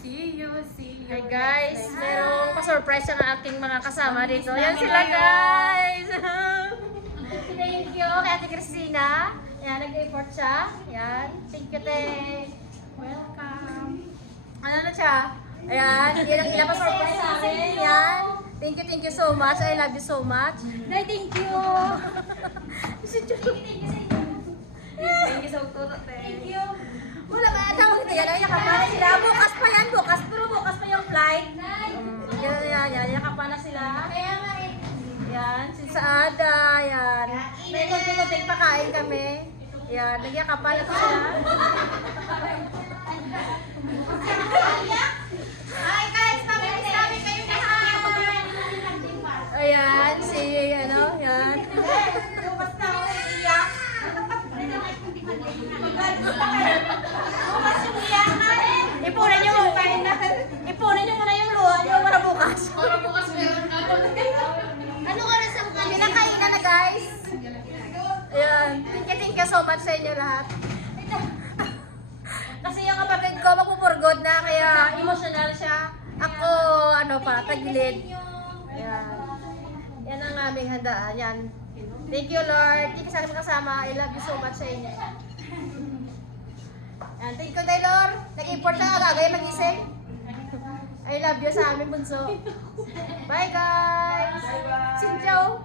See you. Hi guys, merong pa-surprise ang aking mga kasama dito. Yan sila guys! Thank you kay Ate Cristina. Yan, nag-import siya. Yan, thank you, te. Welcome. Ano na siya? Ayan, yan ang pinapa-surprise sa akin. Yan. Thank you so much. I love you so much. Nay, thank you. Thank you so much. Thank you. Wala ba? Tawag ito yan. Ay, yakapa na sila. Bukas pa yan. Bukas. Pero bukas pa yung flight. Yan. Yakapa na sila. Kaya nga eh. Yan. Si Saada. Yan. May konting-konting pakain kami. Yan. Nagyakapa na sila. Hi guys, family kayo lahat. Ayan. Si ano. Yan. Bukas na ako iiyak. Bukas yung iyakan. Ipunin nyo muna yung luha nyo para bukas. Para bukas meron ka. Ano oras ang Pinakainan na guys. Ayan. Thank you so much sa inyo lahat. Kasi yung kapatid ko magpupurgod na kaya emotional siya. Ako ano pa, tagilid. Ayan. Yan ang aming handaan. Yan. Thank you Lord. Thank you sa aking kasama. I love you so much sa inyo. Yan. Thank you kay Lord. Nag-import siya agagay mag-ising. I love you sa aming bunso. Bye guys. Sinjaw.